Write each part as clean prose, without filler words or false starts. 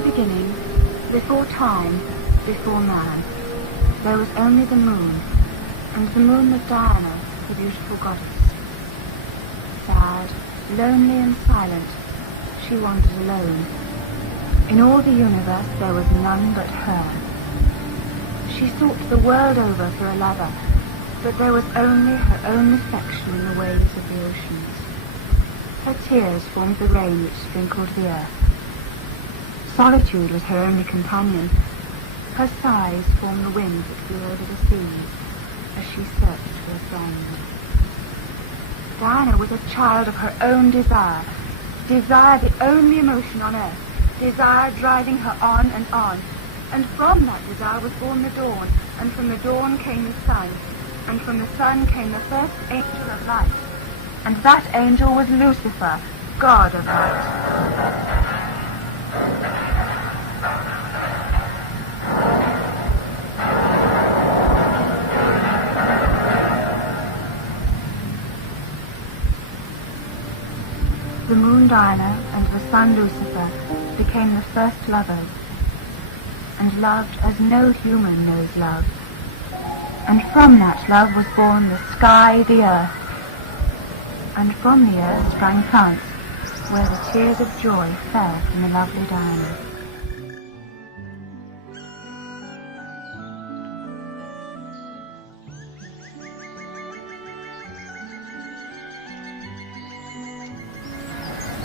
the beginning, before time, before man, there was only the moon, and the moon was Diana, the beautiful goddess. Sad, lonely and silent, she wandered alone. In all the universe there was none but her. She sought the world over for a lover, but there was only her own reflection in the waves of the oceans. Her tears formed the rain which sprinkled the earth. Solitude was her only companion. Her sighs formed the wind that blew over the seas as she searched for a friend. Diana was a child of her own desire, desire the only emotion on earth, desire driving her on, and from that desire was born the dawn, and from the dawn came the sun, and from the sun came the first angel of light, and that angel was Lucifer, God of light. The moon Diana and the sun Lucifer became the first lovers, and loved as no human knows love. And from that love was born the sky, the earth, and from the earth sprang plants, where the tears of joy fell from the lovely Diana.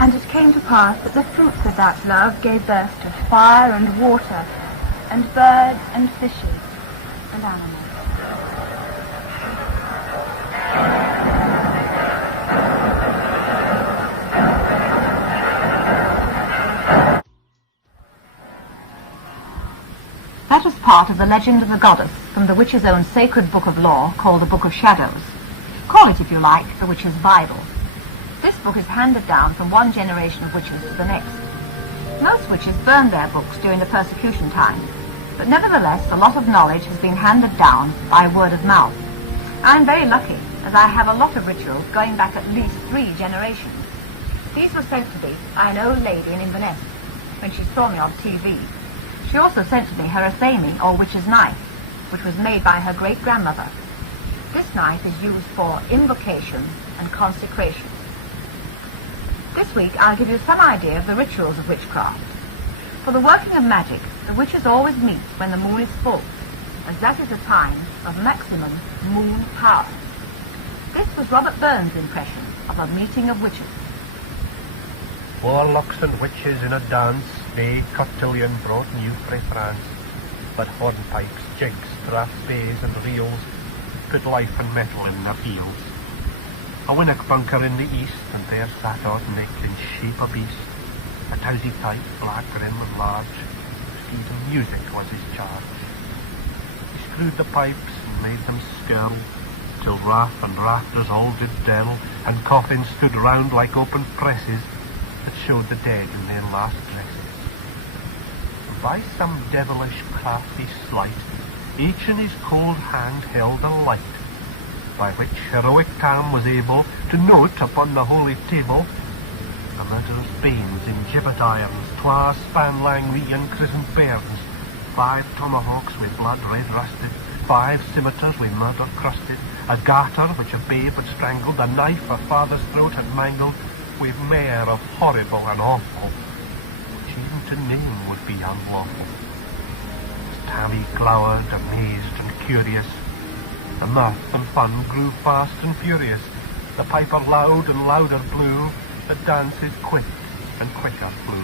And it came to pass that the fruits of that love gave birth to fire and water, and birds and fishes and animals. That was part of the legend of the goddess from the witch's own sacred book of law called the Book of Shadows. Call it, if you like, the witch's Bible. This book is handed down from one generation of witches to the next. Most witches burned their books during the persecution time, but nevertheless a lot of knowledge has been handed down by word of mouth. I'm very lucky, as I have a lot of rituals going back at least 3 generations. These were sent to me by an old lady in Inverness when she saw me on TV. She also sent to me her Athame, or witch's knife, which was made by her great-grandmother. This knife is used for invocation and consecration. This week I'll give you some idea of the rituals of witchcraft. For the working of magic, the witches always meet when the moon is full, as that is a time of maximum moon power. This was Robert Burns' impression of a meeting of witches. Warlocks and witches in a dance, they cotillion brought new frae France, but hornpipes, jigs, brass bays and reels put life and metal in their fields. A winnock bunker in the east, and there sat out Nick in shape a beast, a towsy type, black, grim and large, whose feet of music was his charge. He screwed the pipes and made them skirl, till raff and rafters all did dell, and coffins stood round like open presses that showed the dead in their last dresses. And by some devilish crafty sleight, each in his cold hand held a light, by which heroic Tam was able to note upon the holy table the murderer's banes in gibbet irons, 'twas span lang wi' unchristened bairns, 5 tomahawks with blood red rusted, 5 scimitars with murder crusted, a garter which a babe had strangled, a knife a father's throat had mangled, with mair of horrible and awful, which even to name would be unlawful. As Tammy glowered, amazed and curious, the mirth and fun grew fast and furious. The piper loud and louder blew, the dances quick and quicker flew.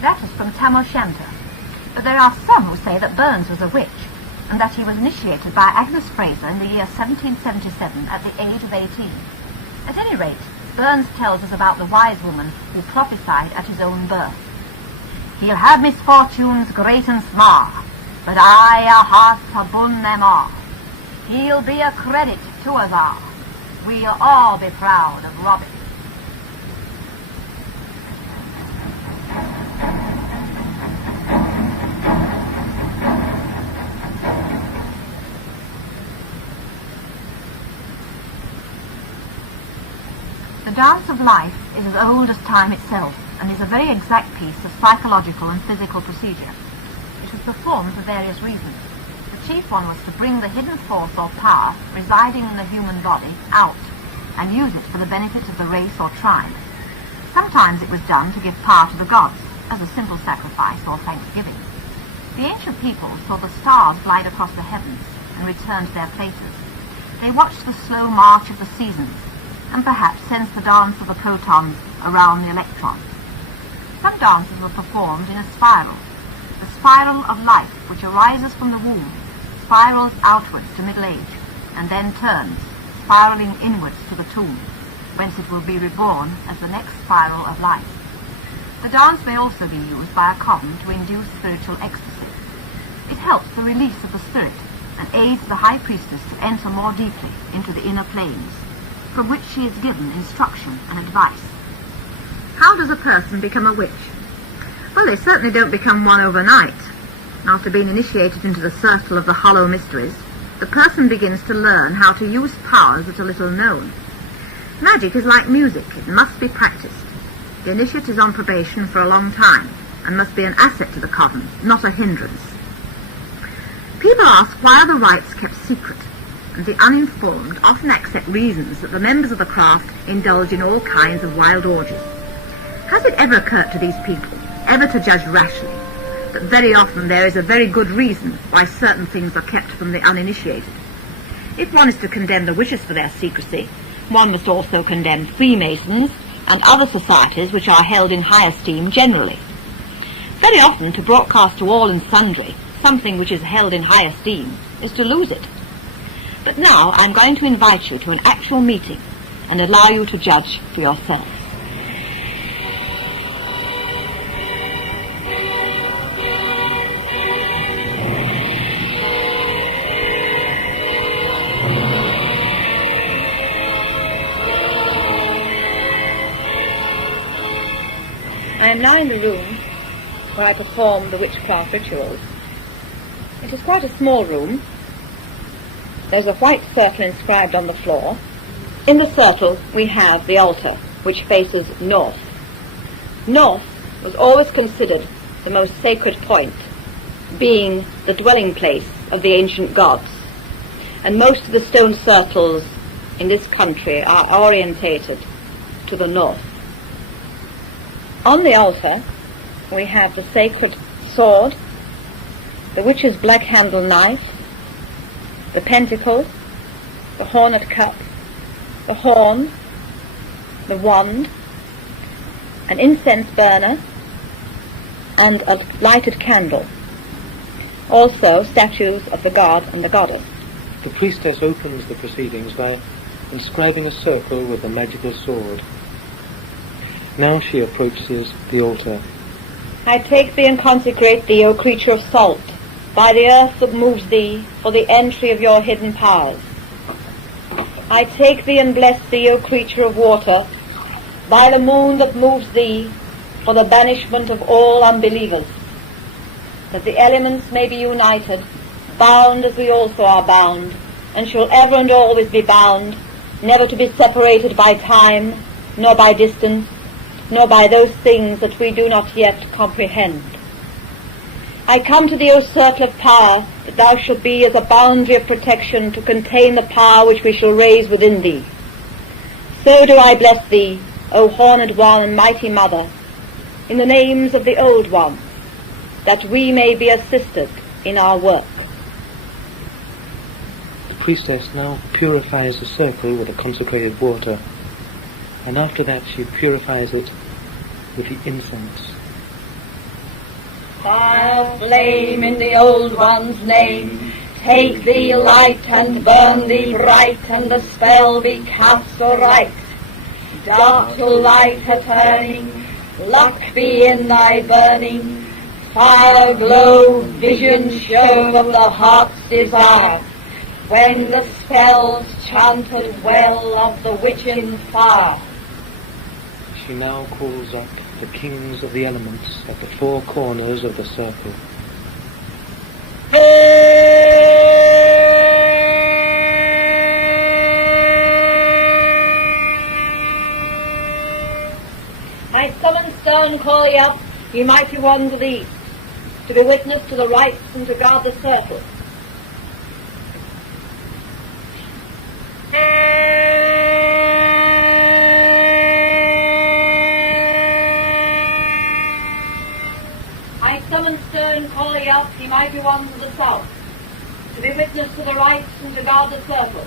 That is from Tam O'Shanter, but there are some who say that Burns was a witch, and that he was initiated by Agnes Fraser in the year 1777 at the age of 18. At any rate, Burns tells us about the wise woman who prophesied at his own birth. He'll have misfortunes great and small, but I a heart abune them all. He'll be a credit to us all. We'll all be proud of Robin. The dance of life is as old as time itself, and is a very exact piece of psychological and physical procedure. It was performed for various reasons. The chief one was to bring the hidden force or power residing in the human body out, and use it for the benefit of the race or tribe. Sometimes it was done to give power to the gods, as a simple sacrifice or thanksgiving. The ancient people saw the stars glide across the heavens and return to their places. They watched the slow march of the seasons, and perhaps sensed the dance of the protons around the electrons. Some dances were performed in a spiral. The spiral of life, which arises from the womb, spirals outwards to middle age, and then turns, spiraling inwards to the tomb, whence it will be reborn as the next spiral of life. The dance may also be used by a coven to induce spiritual ecstasy. It helps the release of the spirit and aids the high priestess to enter more deeply into the inner planes, from which she is given instruction and advice. How does a person become a witch? Well, they certainly don't become one overnight. After being initiated into the circle of the hollow mysteries, the person begins to learn how to use powers that are little known. Magic is like music, it must be practiced. The initiate is on probation for a long time, and must be an asset to the coven, not a hindrance. People ask why are the rites kept secret, and the uninformed often accept reasons that the members of the craft indulge in all kinds of wild orgies. Has it ever occurred to these people, ever to judge rashly, that very often there is a very good reason why certain things are kept from the uninitiated? If one is to condemn the witches for their secrecy, one must also condemn Freemasons and other societies which are held in high esteem generally. Very often to broadcast to all and sundry something which is held in high esteem is to lose it. But now I'm going to invite you to an actual meeting and allow you to judge for yourselves. I am now in the room where I perform the witchcraft rituals. It is quite a small room. There's a white circle inscribed on the floor. In the circle we have the altar, which faces north. North was always considered the most sacred point, being the dwelling place of the ancient gods. And most of the stone circles in this country are orientated to the north. On the altar we have the sacred sword, the witch's black-handled knife, the pentacle, the hornet cup, the horn, the wand, an incense burner, and a lighted candle. Also statues of the god and the goddess. The priestess opens the proceedings by inscribing a circle with the magical sword. Now she approaches the altar. I take thee and consecrate thee, O creature of salt, by the earth that moves thee, for the entry of your hidden powers. I take thee and bless thee, O creature of water, by the moon that moves thee, for the banishment of all unbelievers, that the elements may be united, bound as we also are bound, and shall ever and always be bound, never to be separated by time, nor by distance, nor by those things that we do not yet comprehend. I come to thee, O circle of power, that thou shalt be as a boundary of protection to contain the power which we shall raise within thee. So do I bless thee, O horned one and mighty mother, in the names of the old ones, that we may be assisted in our work. The priestess now purifies the circle with the consecrated water, and after that she purifies it with the incense. Fire flame in the old one's name, take thee light and burn thee bright, and the spell be cast aright. Dark to light a turning, luck be in thy burning, fire glow, vision show of the heart's desire, when the spell's chanted well of the witching fire. She now calls up the kings of the elements at the four corners of the circle. stern call ye up, ye mighty ones of the east, to be witness to the rites and to guard the circle. I summon stern call ye up, ye mighty ones of the south, to be witness to the rites and to guard the circle.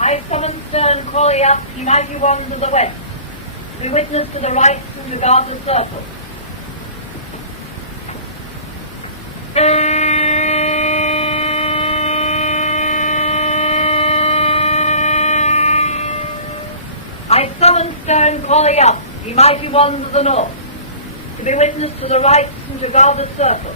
I summon stern call ye up, ye mighty ones of the west, to be witness to the rites and to guard the circle. I summon stern call ye up, ye mighty ones of the north, to be witness to the rites and to guard the circle.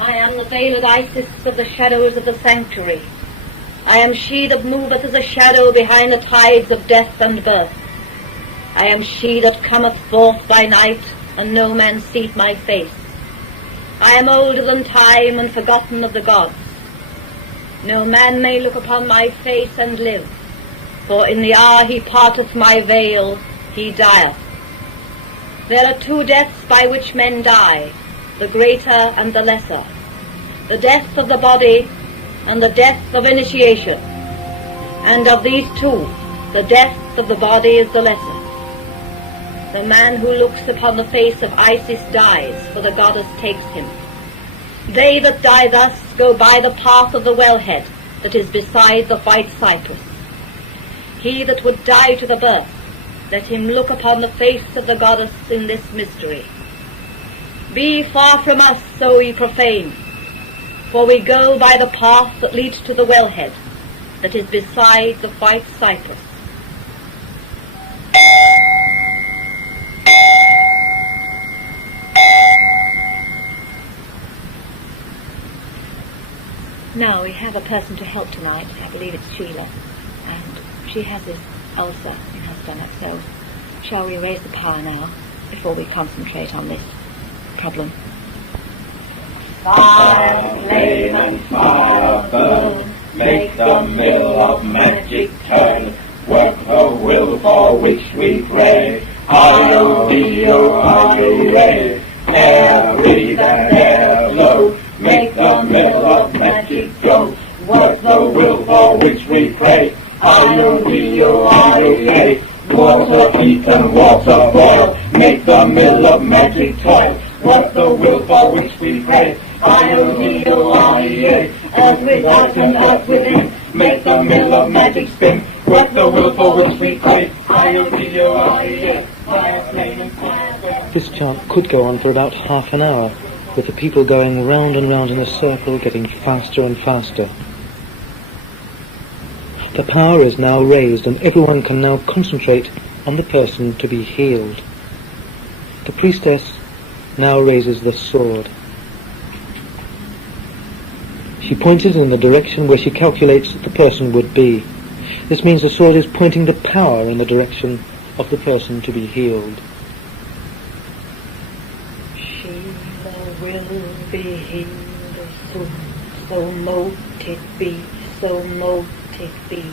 I am the veiled Isis of the shadows of the sanctuary. I am she that moveth as a shadow behind the tides of death and birth. I am she that cometh forth by night, and no man seeth my face. I am older than time and forgotten of the gods. No man may look upon my face and live, for in the hour he parteth my veil, he dieth. There are two deaths by which men die, the greater and the lesser, the death of the body and the death of initiation. And of these two, the death of the body is the lesser. The man who looks upon the face of Isis dies, for the goddess takes him. They that die thus go by the path of the wellhead that is beside the white cypress. He that would die to the birth, let him look upon the face of the goddess in this mystery. Be far from us, O ye profane, for we go by the path that leads to the wellhead that is beside the white cypress. Now we have a person to help tonight. I believe it's Sheila, and she has this ulcer in her stomach. So shall we raise the power now before we concentrate on this problem? Fire, flame, and fire burn, make the mill of magic turn, work the will for which we pray. I-O-D-O-I-A, air, breathe, and air blow, make the mill of magic go, work the will for which we pray. I-O-D-O-I-A, water heat and water boil, make the mill of magic toil, work the will for which we pray. I-O-D-O-I-A, earth without and earth within, make the mill of magic spin, work the will for which we pray. I-O-D-O-I-A, fire, flame, and fire burn. This chant could go on for about half an hour, with the people going round and round in a circle, getting faster and faster. The power is now raised, and everyone can now concentrate on the person to be healed. The priestess now raises the sword. She points it in the direction where she calculates that the person would be. This means the sword is pointing the power in the direction of the person to be healed. Sheila will be healed soon, so mote it be, so mote it be.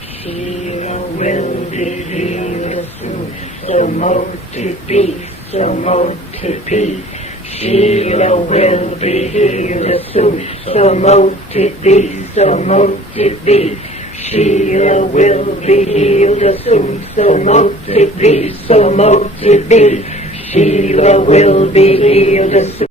Sheila will be healed soon, so mote it be, so mote it be. Sheila will be healed soon, so mote it be, so mote it be. Sheila will be healed soon, so mote it be, so mote it be. Sheila will be healed soon.